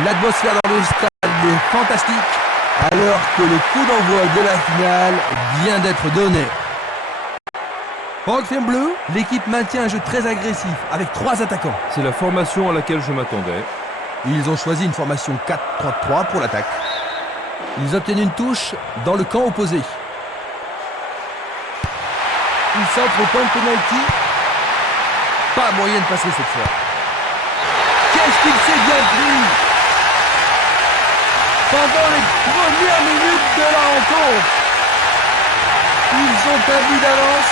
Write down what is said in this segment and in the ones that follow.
L'atmosphère dans le stade est fantastique alors que le coup d'envoi de la finale vient d'être donné. Franck Bleu, l'équipe maintient un jeu très agressif avec 3 attaquants. C'est la formation à laquelle je m'attendais. Ils ont choisi une formation 4-3-3 pour l'attaque. Ils obtiennent une touche dans le camp opposé. Ils centrent au point de pénalty. Pas moyen de passer cette fois. Qu'est-ce qu'il s'est bien pris pendant les premières minutes de la rencontre. Ils ont un but d'avance.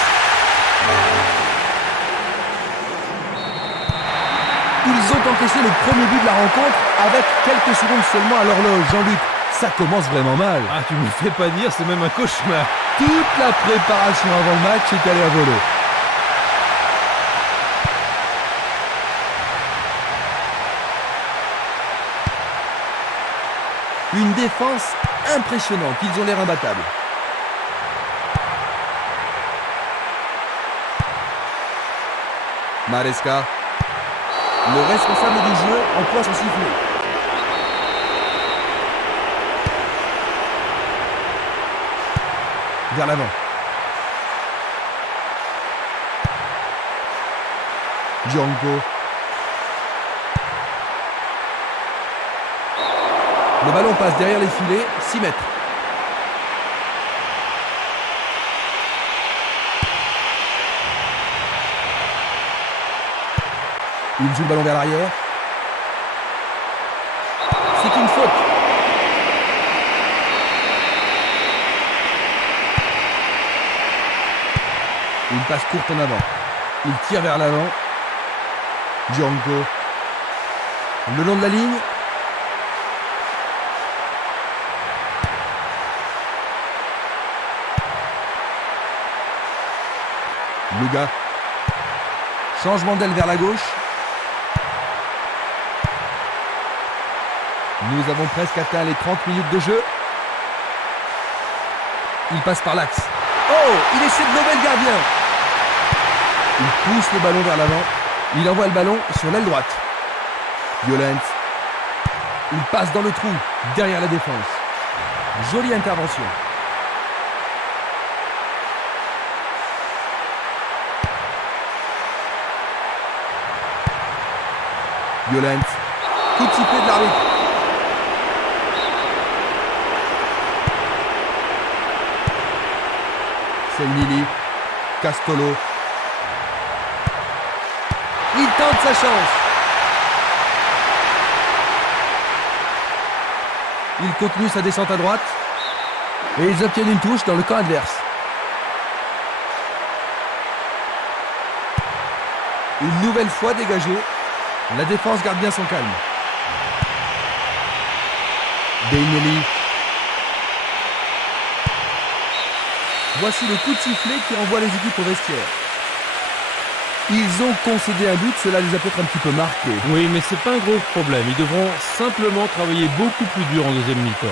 Ils ont encaissé le premier but de la rencontre avec quelques secondes seulement à l'horloge. Jean-Luc, ça commence vraiment mal. Ah, tu me fais pas dire, c'est même un cauchemar. Toute la préparation avant le match est allée à volo. Une défense impressionnante, ils ont l'air imbattables. Maresca, le responsable du jeu, emploie son sifflet. Vers l'avant. Django. Le ballon passe derrière les filets, 6 mètres. Il joue le ballon vers l'arrière. C'est une faute. Une passe courte en avant. Il tire vers l'avant. Django. Le long de la ligne. Luga. Changement d'aile vers la gauche. Nous avons presque atteint les 30 minutes de jeu. Il passe par l'axe. Oh, il essaie de lever le gardien. Il pousse le ballon vers l'avant. Il envoie le ballon sur l'aile droite. Violent. Il passe dans le trou, derrière la défense. Jolie intervention. Violent. Coup de sifflet de l'arbitre. Nili, Castolo. Il tente sa chance. Il continue sa descente à droite. Et ils obtiennent une touche dans le camp adverse. Une nouvelle fois dégagée. La défense garde bien son calme. Deinelli. Voici le coup de sifflet qui renvoie les équipes au vestiaire. Ils ont concédé un but, cela les a peut-être un petit peu marqués. Oui, mais c'est pas un gros problème. Ils devront simplement travailler beaucoup plus dur en deuxième mi-temps.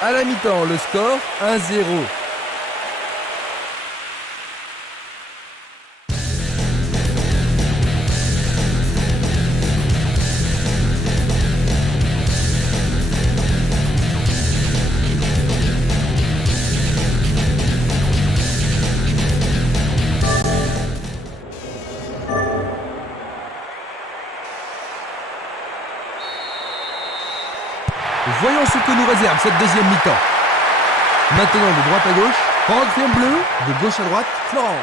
À la mi-temps, le score 1-0. Voyons ce que nous réserve cette deuxième mi-temps. Maintenant de droite à gauche, Franck Bleu, de gauche à droite, Florence.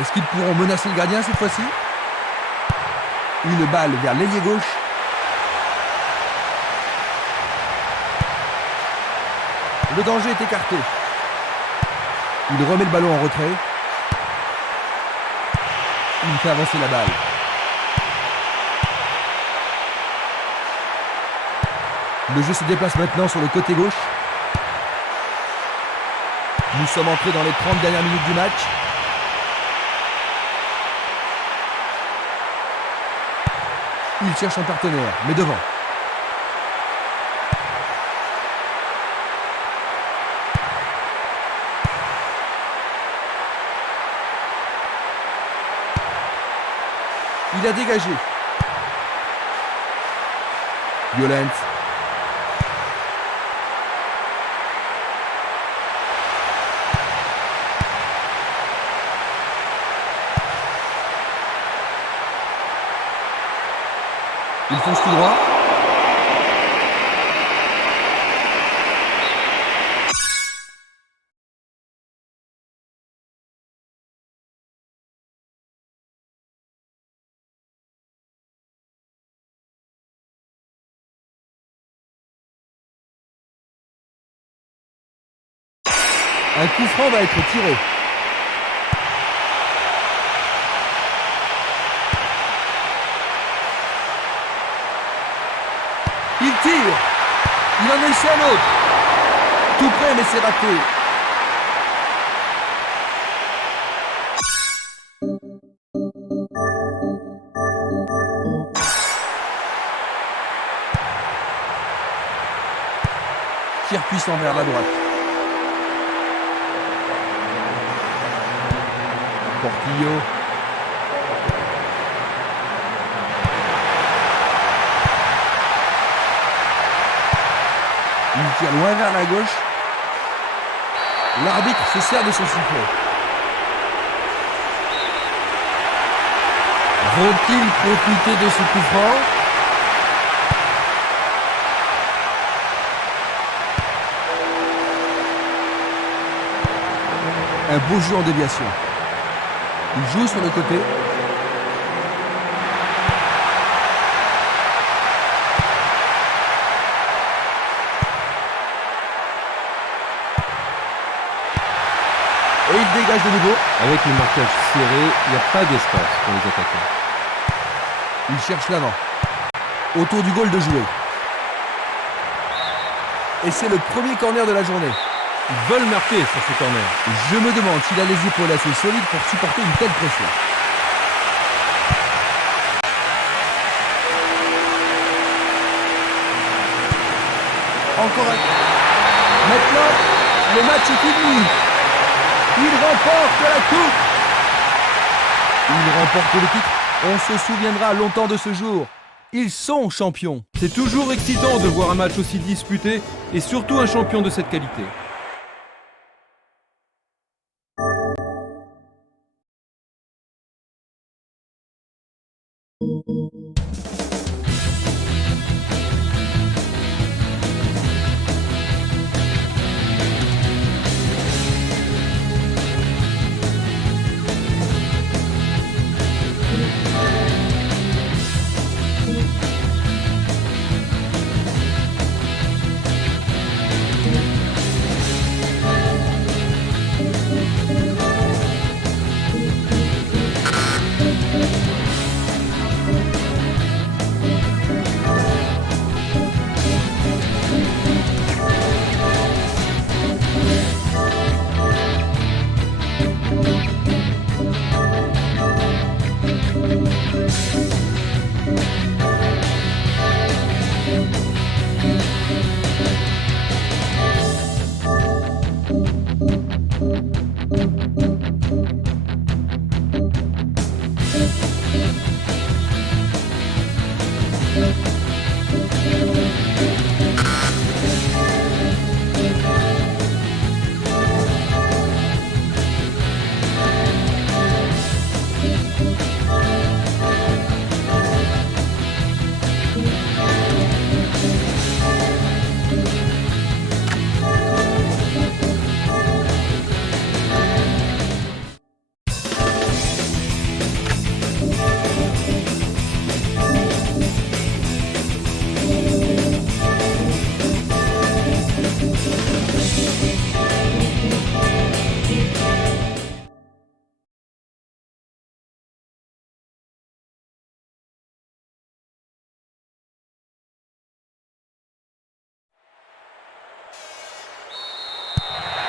Est-ce qu'ils pourront menacer le gardien cette fois-ci? Une balle vers l'ailier gauche. Le danger est écarté. Il remet le ballon en retrait. Il fait avancer la balle. Le jeu se déplace maintenant sur le côté gauche. Nous sommes entrés dans les 30 dernières minutes du match. Il cherche un partenaire, mais devant. Il a dégagé. Violent. Il fonce tout droit. Un coup franc va être tiré. Il tire. Il en essaie un autre. Tout près, mais c'est raté. Tir puissant vers la droite. Portillo. Il tire loin vers la gauche. L'arbitre se sert de son sifflet. Vont-ils profiter de ce coup franc? Un beau jeu en déviation. Il joue sur le côté. Et il dégage de nouveau. Avec le marquage serré, il n'y a pas d'espace pour les attaquants. Il cherche l'avant. Autour du goal de jouer. Et c'est le premier corner de la journée. Ils veulent marquer sur ce corner. Je me demande s'il a les épaules assez solides pour supporter une telle pression. Encore un. Maintenant, le match est fini. Il remporte la coupe. Il remporte le titre. On se souviendra longtemps de ce jour. Ils sont champions. C'est toujours excitant de voir un match aussi disputé et surtout un champion de cette qualité.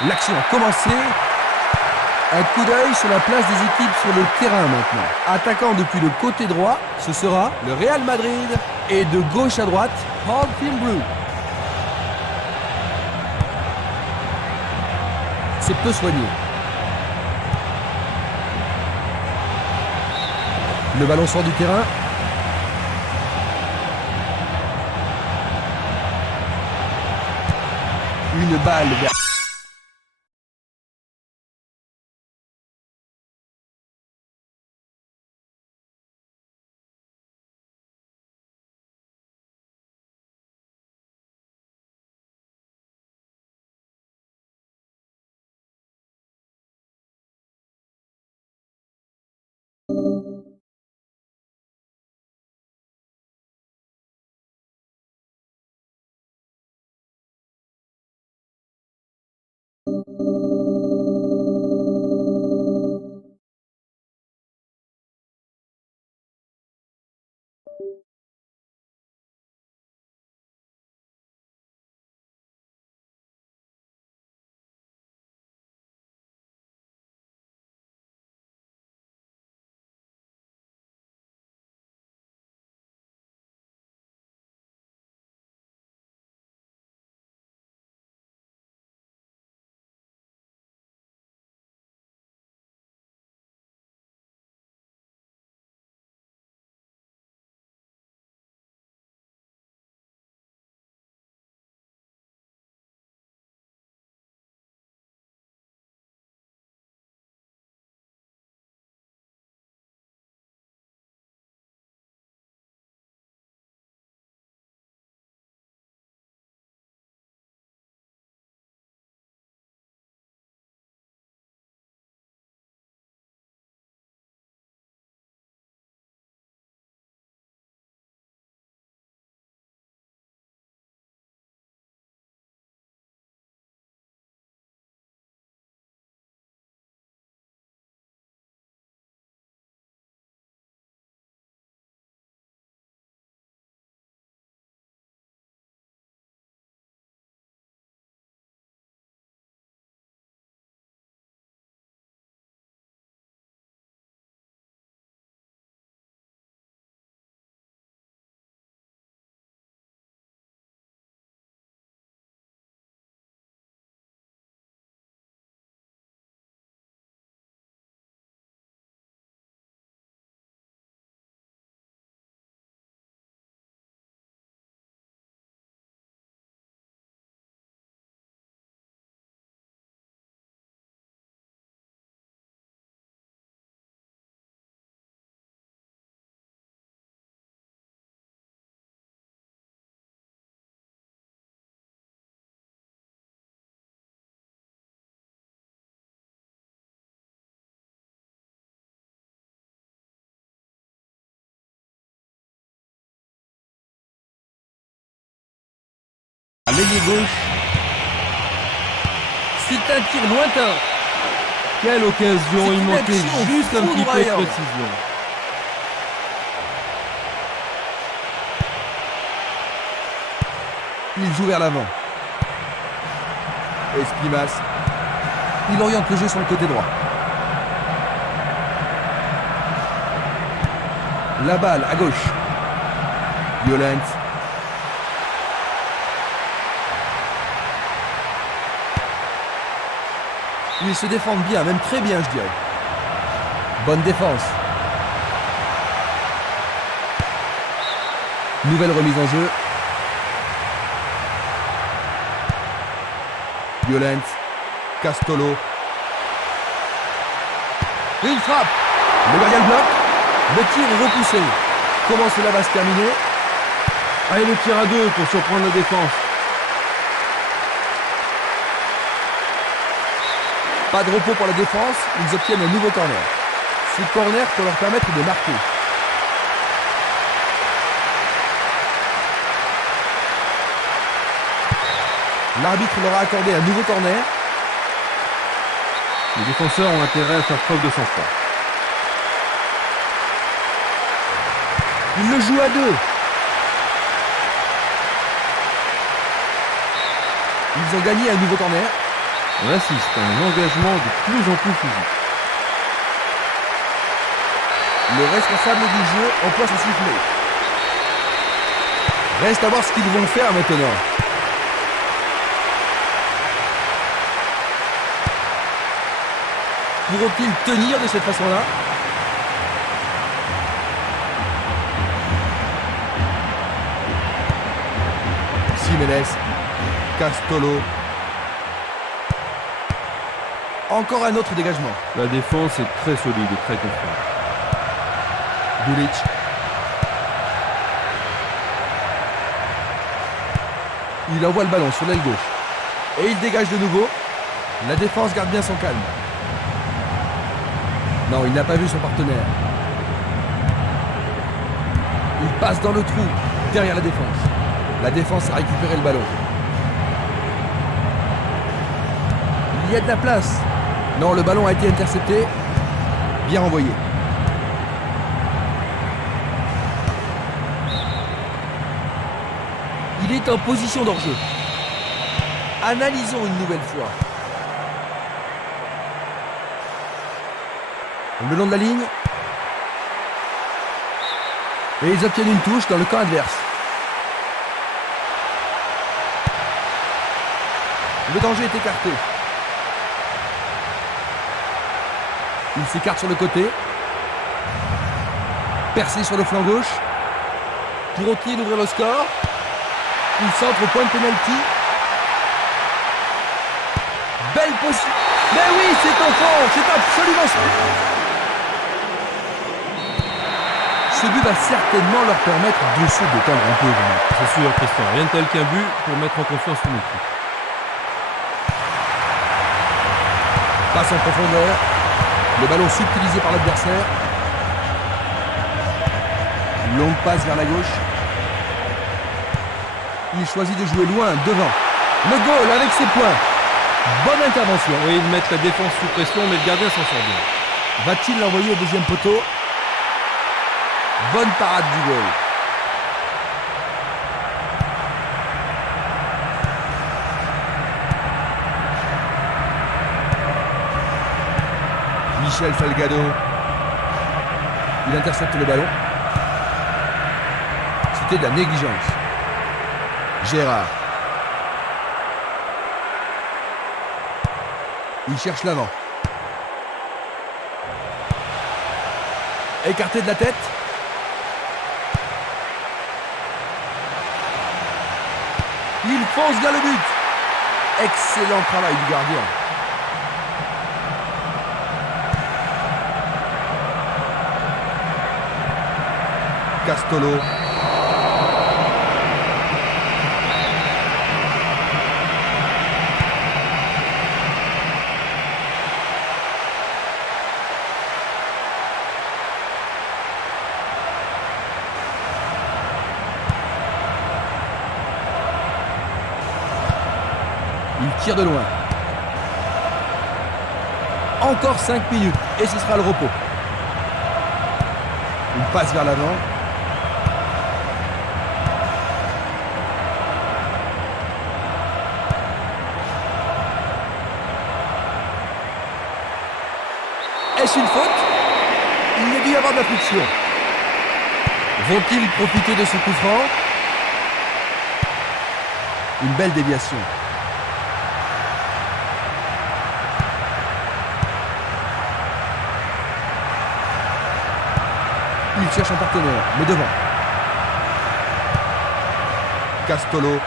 L'action a commencé. Un coup d'œil sur la place des équipes sur le terrain maintenant. Attaquant depuis le côté droit, ce sera le Real Madrid. Et de gauche à droite, Holcim Blue. C'est peu soigné. Le ballon sort du terrain. Une balle vers... À l'ailier gauche. C'est un tir lointain. Quelle occasion, il manquait juste un petit peu de précision. Il joue vers l'avant. Esquimas. Il oriente le jeu sur le côté droit. La balle à gauche. Violent. Ils se défendent bien, même très bien, je dirais. Bonne défense. Nouvelle remise en jeu. Violent. Castolo. Une frappe. Le gardien le bloque. Le tir est repoussé. Comment cela va se terminer? Allez, le tir à deux pour surprendre la défense. Pas de repos pour la défense, ils obtiennent un nouveau corner. Ce corner peut leur permettre de marquer. L'arbitre leur a accordé un nouveau corner. Les défenseurs ont intérêt à faire preuve de sang-froid. Ils le jouent à deux. Ils ont gagné un nouveau corner. On assiste à un engagement de plus en plus physique. Le responsable du jeu emploie son sifflet. Reste à voir ce qu'ils vont faire maintenant. Pourront-ils tenir de cette façon-là? Jiménez, Castolo. Encore un autre dégagement. La défense est très solide et très confiante. Dulic. Il envoie le ballon sur l'aile gauche. Et il dégage de nouveau. La défense garde bien son calme. Non, il n'a pas vu son partenaire. Il passe dans le trou, derrière la défense. La défense a récupéré le ballon. Il y a de la place. Non, le ballon a été intercepté. Bien renvoyé. Il est en position d'hors-jeu. Analysons une nouvelle fois. Le long de la ligne. Et ils obtiennent une touche dans le camp adverse. Le danger est écarté. Il s'écarte sur le côté. Percé sur le flanc gauche. Pourront-ils ouvrir le score? Il centre au point de pénalty. Belle position. Mais oui, c'est au fond. C'est absolument ça. Ce but va certainement leur permettre de se détendre un peu. C'est sûr, Christian. Rien de tel qu'un but pour mettre en confiance son équipe. Passe en profondeur. Le ballon subtilisé par l'adversaire. Longue passe vers la gauche. Il choisit de jouer loin, devant. Le goal avec ses points. Bonne intervention. Oui, ils mettent la défense sous pression, mais le gardien s'en sort bien. Va-t-il l'envoyer au deuxième poteau? Bonne parade du goal. Michel Salgado. Il intercepte le ballon. C'était de la négligence. Gérard. Il cherche l'avant. Écarté de la tête. Il fonce vers le but. Excellent travail du gardien. Castolo. Il tire de loin. Encore 5 minutes et ce sera le repos. Une passe vers l'avant. Est-ce une faute? Il y a dû y avoir de la friction. Vont-ils profiter de ce coup franc? Une belle déviation. Il cherche un partenaire, mais devant. Castolo.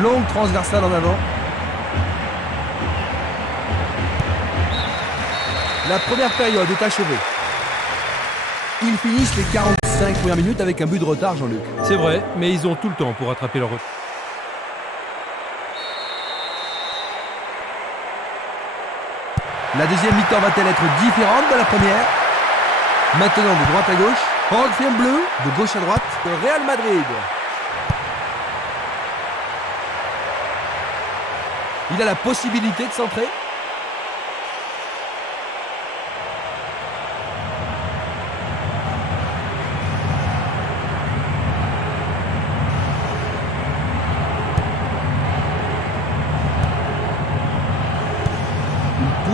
Longue transversale en avant. La première période est achevée. Ils finissent les 45 premières minutes avec un but de retard, Jean-Luc. C'est vrai, mais ils ont tout le temps pour rattraper leur retard. La deuxième mi-temps va-t-elle être différente de la première? Maintenant de droite à gauche. Orgfirm bleu, de gauche à droite, de Real Madrid. Il a la possibilité de centrer.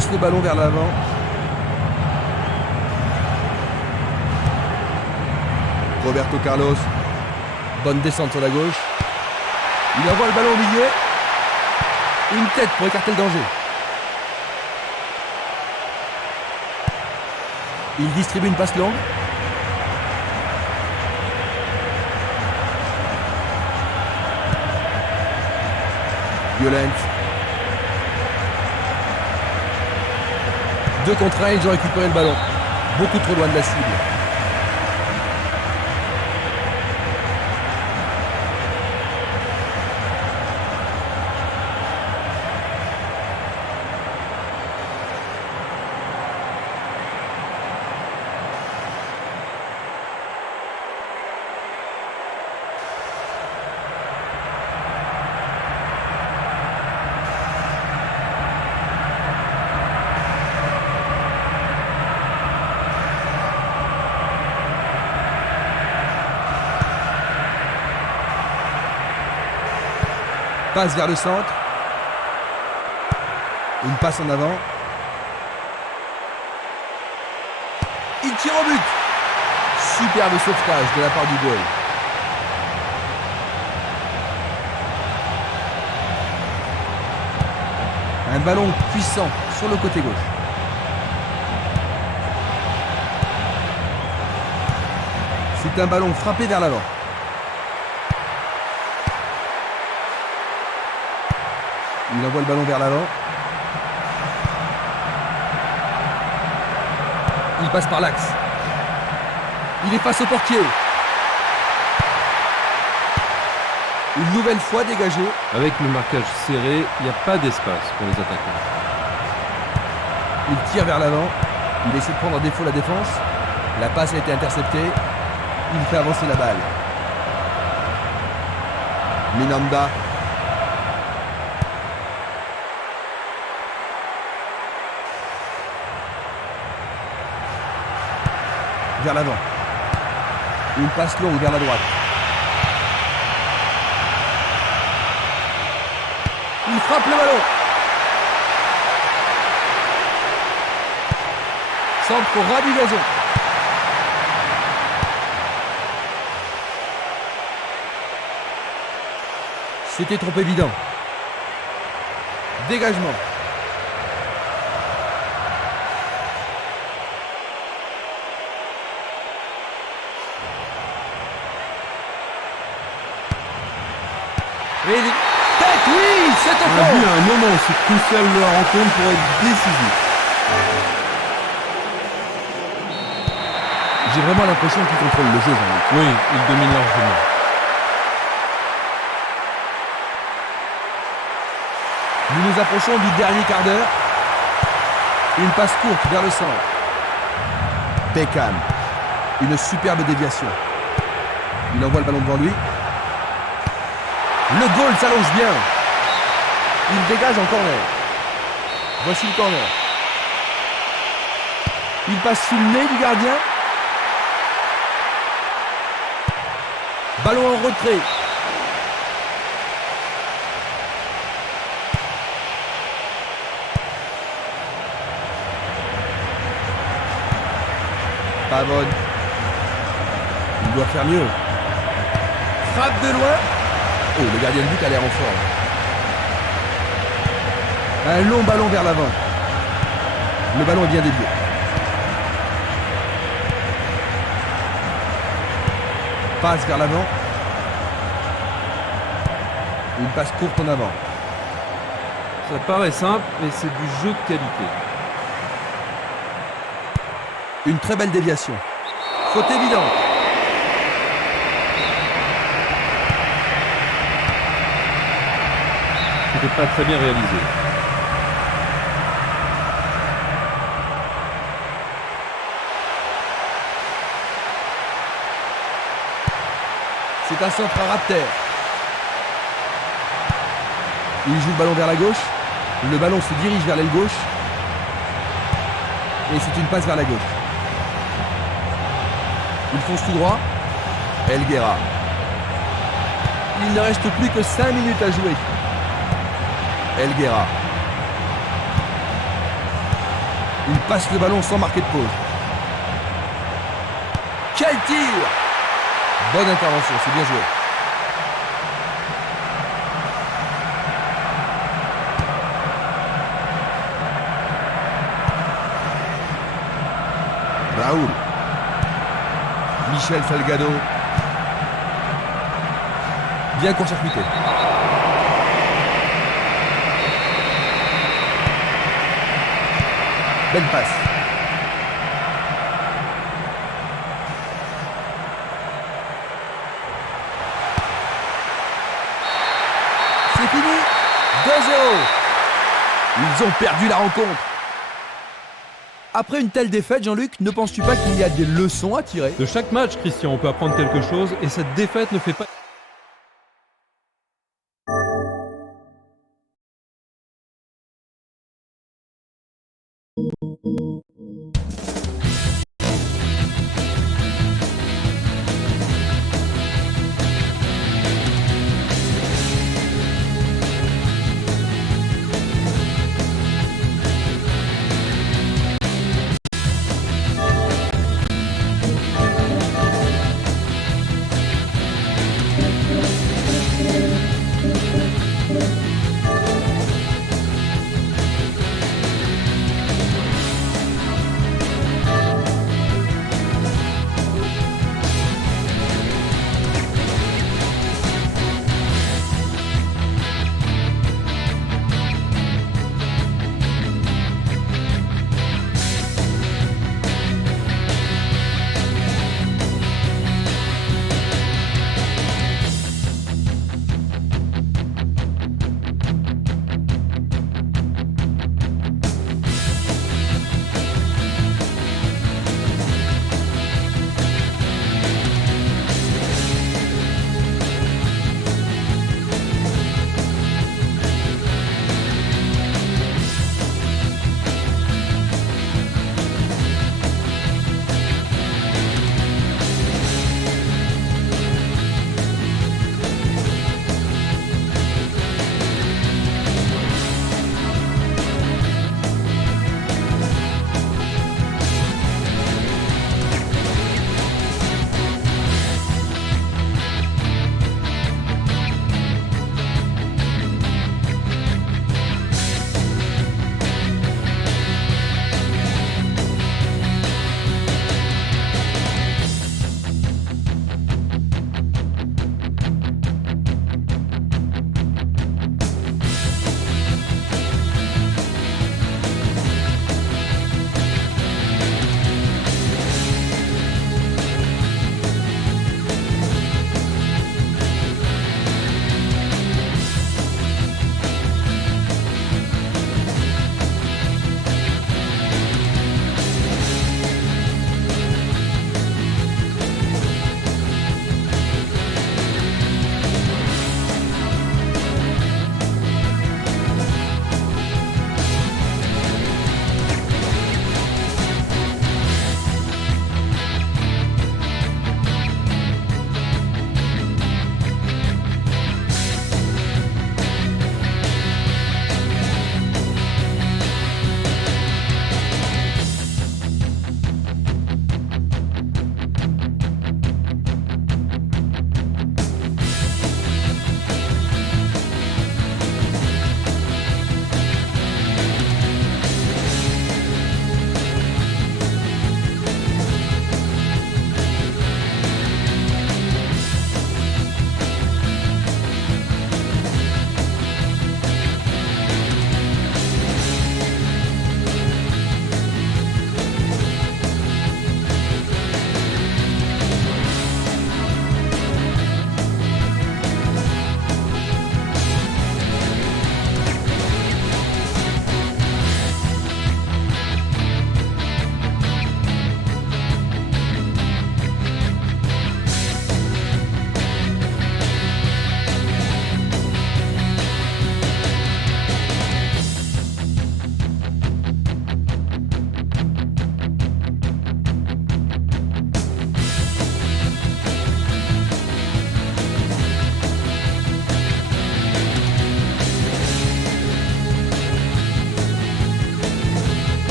pousse le ballon vers l'avant. Roberto Carlos. Bonne descente sur la gauche. Il envoie le ballon au milieu. Une tête pour écarter le danger. Il distribue une passe longue. Violent. 2 contre 1, ils ont récupéré le ballon. Beaucoup trop loin de la cible. Passe vers le centre. Une passe en avant. Il tire au but. Superbe sauvetage de la part du goal. Un ballon puissant sur le côté gauche. C'est un ballon frappé vers l'avant. Il envoie le ballon vers l'avant. Il passe par l'axe. Il est face au portier. Une nouvelle fois dégagé. Avec le marquage serré, il n'y a pas d'espace pour les attaquants. Il tire vers l'avant. Il essaie de prendre à défaut la défense. La passe a été interceptée. Il fait avancer la balle. Minanda. Vers l'avant. Une passe longue vers la droite. Il frappe le ballon. Centre au ras du gazon. C'était trop évident. Dégagement. Tête, oui, c'est au On a vu à un moment, c'est crucial de la rencontre pour être décisif. J'ai vraiment l'impression qu'il contrôle le jeu, Jean-Luc. Oui, il domine largement. Nous nous approchons du dernier quart d'heure. Une passe courte vers le centre. Beckham. Une superbe déviation. Il envoie le ballon devant lui. Le goal s'allonge bien. Il dégage en corner. Voici le corner. Il passe sous le nez du gardien. Ballon en retrait. Pavone. Il doit faire mieux. Frappe de loin. Oh, le gardien de but a l'air en forme. Un long ballon vers l'avant. Le ballon est bien dévié. Passe vers l'avant. Une passe courte en avant. Ça paraît simple, mais c'est du jeu de qualité. Une très belle déviation. Faute évidente. C'était pas très bien réalisé. C'est un centre à ras de terre. Il joue le ballon vers la gauche. Le ballon se dirige vers l'aile gauche. Et c'est une passe vers la gauche. Il fonce tout droit. Helguera. Il ne reste plus que 5 minutes à jouer. Helguera. Il passe le ballon sans marquer de pause. Quel tir! Bonne intervention, c'est bien joué. Raoul. Michel Salgado. Bien court-circuité. Belle passe. C'est fini. 2-0. Ils ont perdu la rencontre. Après une telle défaite, Jean-Luc, ne penses-tu pas qu'il y a des leçons à tirer? De chaque match, Christian, on peut apprendre quelque chose et cette défaite ne fait pas...